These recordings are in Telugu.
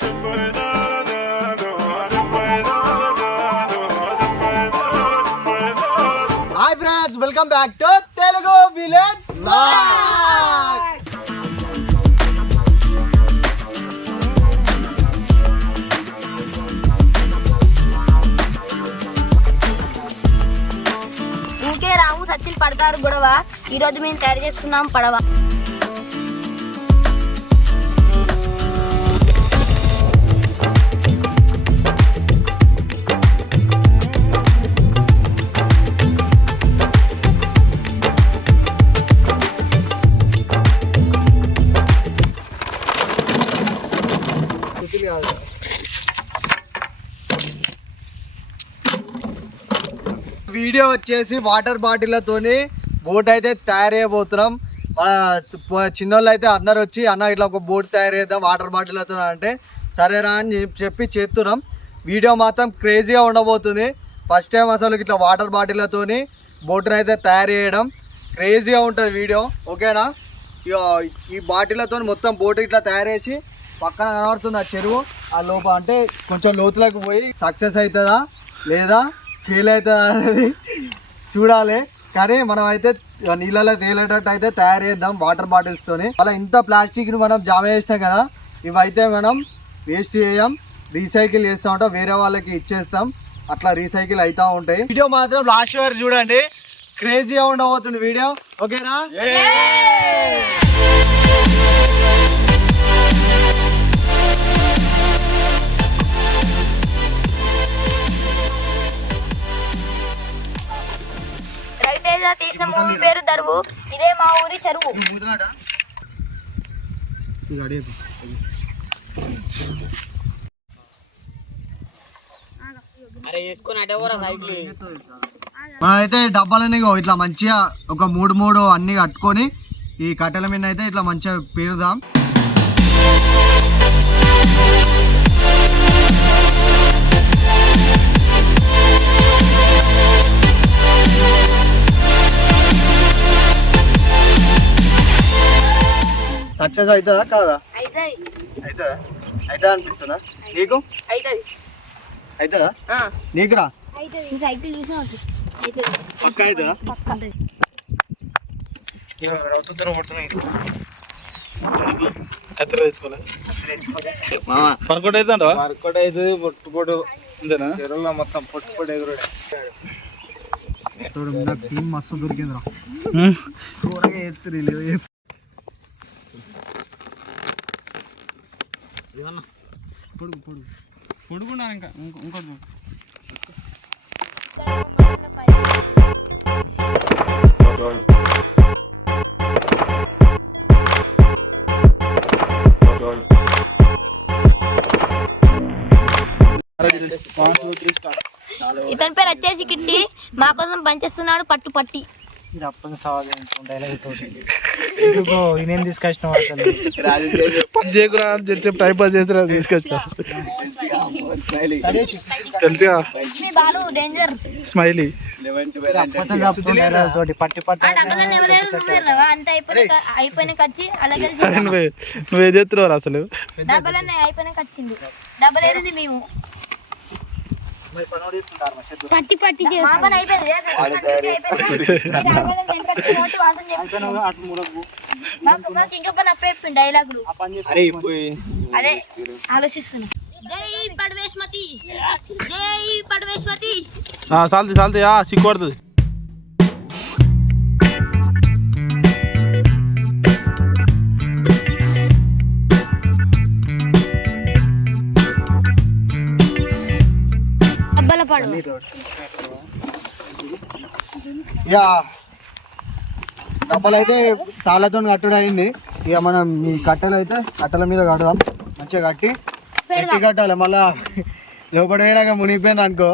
Hi friends, welcome back to Telugu village vlogs. ఊకే రాము సచిన్ పడతారు గొడవ. ఈరోజు మేము తయారు చేస్తున్నాం పడవ. వీడియో వచ్చేసి వాటర్ బాటిల్లతోని బోట్ అయితే తయారు చేయబోతున్నాం. చిన్నోళ్ళు అయితే అందరు వచ్చి అన్న ఇట్లా ఒక బోట్ తయారు చేద్దాం వాటర్ బాటిల్లతో అంటే సరేరా అని చెప్పి చేస్తున్నాం. వీడియో మాత్రం క్రేజీగా ఉండబోతుంది. ఫస్ట్ టైం అసలు ఇట్లా వాటర్ బాటిల్లతోని బోట్ని అయితే తయారు చేయడం క్రేజీగా ఉంటుంది వీడియో. ఓకేనా? ఈ బాటిల్లతో మొత్తం బోట్ ఇట్లా తయారు చేసి పక్కన కనబడుతుంది ఆ చెరువు. ఆ లోప అంటే కొంచెం లోతులకు పోయి సక్సెస్ అవుతుందా లేదా ఫెయిల్ అవుతుందా అనేది చూడాలి. కానీ మనం అయితే నీళ్ళలో తేలేటట్టు అయితే తయారు చేద్దాం వాటర్ బాటిల్స్తోని. అలా ఇంత ప్లాస్టిక్ని మనం జామ చేసినాం కదా, ఇవైతే మనం వేస్ట్ చేయం, రీసైకిల్ చేస్తూ ఉంటాం, వేరే వాళ్ళకి ఇచ్చేస్తాం. అట్లా రీసైకిల్ అవుతూ ఉంటాయి. వీడియో మాత్రం లాస్ట్ వరకు చూడండి, క్రేజీగా ఉండబోతుంది వీడియో. ఓకేనా? రవితేజ తీసిన మూవీ పేరు దరువు. ఇదే మా ఊరి చెరువు. మనం అయితే డబ్బాలని ఇట్లా మంచిగా ఒక మూడు అన్ని కట్టుకొని ఈ కట్టెల మీద అయితే ఇట్లా మంచిగా పెడదాం. సక్సెస్ అవుతుందా కాదా? అవుతుందా అనిపిస్తుందా నీకు? అవుతుందా నీకురా? సైకిల్ చూసిన పక్క అవుతుందా? వర్కౌట్ అవుతుందా? వర్కౌట్ అవుతుంది. పొట్టు అంతేనా? చెరువులో మొత్తం పొట్టు ఎగురుడు. టీం మస్తు దొరికిందిరా. కూరగా ఎత్తురు పొడుకున్నా ఇంకా ఇంకోటి ఇతని పేరు వచ్చేసి కిట్టి. మా కోసం పనిచేస్తున్నాడు పట్టు పట్టి. నేనేం తీసుకొచ్చినావు అసలు? టైం పాస్ చేస్తున్నా తీసుకొచ్చా. తెలుసుగా బాలు డేంజర్ స్మైలీ పట్టి పట్టి అంత అయిపోయినాక వచ్చి అలాగే నువ్వేం చేస్తున్నావు అసలు? డబ్బులు అయిపోయినాక వచ్చింది. డబ్బులు ఏది మేము పట్టి పట్టి ఇంకా పని అప్పుడే చెప్పింది డైలాగులు. అదే ఆలోచిస్తున్నా. జై పడవేశ్మతి, జై పడవేశ్మతి. సాల్తీ సిక్కు పడుతుంది. డబ్బలు అయితే తాళ్ళతో కట్టడం అయింది. ఇక మనం ఈ కట్టెలు అయితే కట్టెల మీద కడదాం. మంచిగా కట్టి కట్టాలి. మళ్ళా లోపల వేయడాక మునిగిపోయింది అనుకో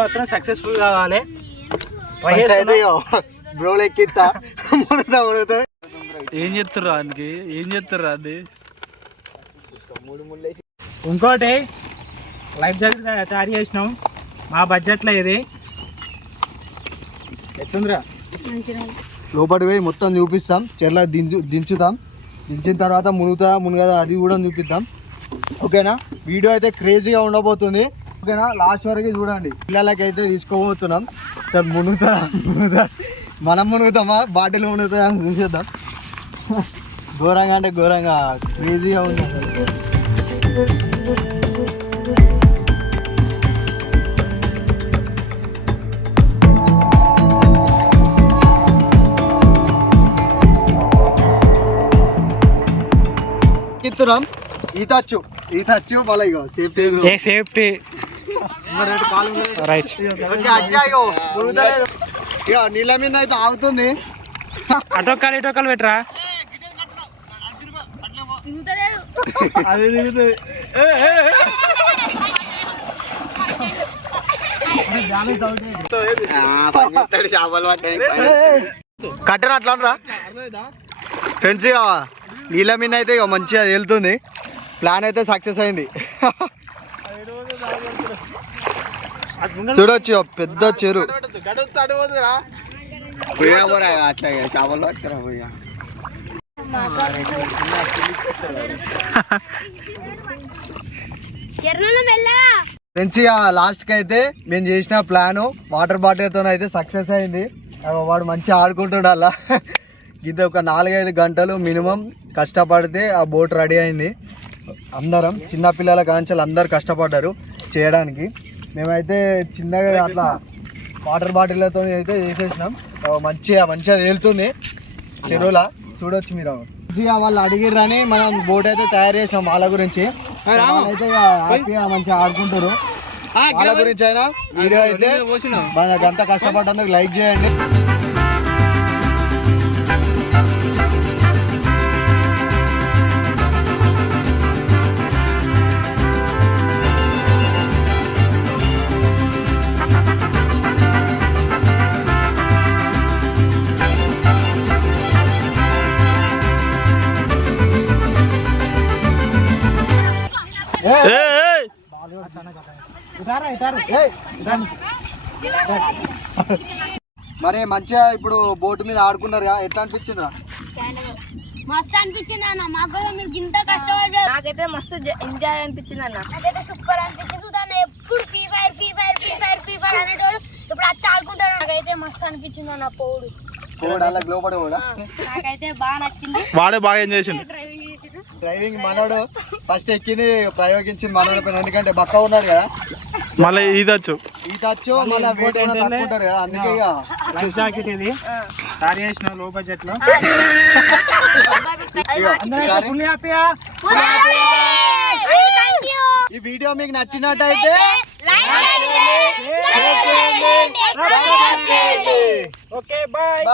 మాత్రం సక్సెస్ఫుల్ కావాలి. ఫస్ట్ అయితే బ్రోలు ఎక్కిస్తా మునుగుతా మునుగుతా. ఏం చేస్తుర్రా అందుకే ఏం చేస్తుర్రా అది ఇంకోటి లైఫ్ జాకెట్ తయారు చేసినాం మా బడ్జెట్లో. ఇది ఎత్తుందిరా. లోపలికి పోయి మొత్తం చూపిస్తాం. చెర్ల దించుతాం. దించిన తర్వాత మునుగదా అది కూడా చూపిద్దాం. ఓకేనా? వీడియో అయితే క్రేజీగా ఉండబోతుంది. ఓకేనా? లాస్ట్ వరకు చూడండి. పిల్లలకైతే తీసుకోబోతున్నాం. సార్ మునుగుతా మనం మునుగుతామా బాటిల్ మునుగుతా అని చూసేద్దాం. ఘోరంగా అంటే ఘోరంగా క్రేజీగా ఉంది. ఎత్తున్నాం. ఈతచ్చు మళ్ళీ ఇగో సేఫ్టీ రైట్. ఇక నీళ్ళ మీద అయితే ఆగుతుంది. అటొక్కలు ఇటొక్కలు పెట్టరా. అది తిరుగుతుంది. కట్టెన అట్లా రా ఫ్రెండ్స్. ఇక నీళ్ళ మీద అయితే ఇక మంచిగా వెళ్తుంది. ప్లాన్ అయితే సక్సెస్ అయింది. చూడొచ్చు పెద్ద చెరు. ఫ్రెండ్స్ ఇక లాస్ట్కి అయితే మేము చేసిన ప్లాను వాటర్ బాటిల్తో అయితే సక్సెస్ అయింది. వాడు మంచిగా ఆడుకుంటుండ అలా. ఇది ఒక 4-5 గంటలు మినిమం కష్టపడితే ఆ బోట్ రెడీ అయింది. అందరం చిన్నపిల్లల కాంచెలు అందరు కష్టపడ్డారు చేయడానికి. మేమైతే చిన్నగా అట్లా వాటర్ బాటిళ్ళతో అయితే చేసేసినాం. మంచిగా తేలుతుంది చెరువులా. చూడొచ్చు మీరు. మంచిగా వాళ్ళు అడిగిర్రని మనం బోట్ అయితే తయారు చేసినాం వాళ్ళ గురించి. వాళ్ళైతే హ్యాపీగా మంచిగా ఆడుకుంటారు. వాళ్ళ గురించి అయినా వీడియో అయితే మనకు అంతా కష్టపడ్డందుకు లైక్ చేయండి. మరి మంచిగా ఇప్పుడు బోటు మీద ఆడుకున్నారు. ఎట్లా అనిపించిందా? మస్తు అనిపించింది అన్న. మాకు కూడా మీరు ఇంత కష్టపడ్డారు. నాకైతే మస్తు ఎంజాయ్ అనిపించింది అన్న. నాకైతే సూపర్ అనిపించింది. చూద్దాం ఎప్పుడు ఫ్రీ ఫైర్ అనేటోడు ఇప్పుడు అది ఆడుకుంటాడు. నాకైతే మస్తు అనిపించింది అన్న. పోడు నాకైతే బాగా నచ్చింది. వాడే బాగా ఎంజాయ్ చేసిండు. డ్రైవింగ్ మనోడు ఫస్ట్ ఎక్కింది ప్రయోగించింది మనోడు పైన. ఎందుకంటే బక్క ఉన్నాడు కదా. మళ్ళీ ఈదచ్చు మళ్ళీ వెయిట్ కూడా తక్కువ ఉంటాడు కదా. అందుకే ఇక లైఫ్ జాకెట్ ఇది తయారు చేసిన లో బడ్జెట్ లో. ఈ వీడియో మీకు నచ్చినట్టయితే ఓకే బాయ్.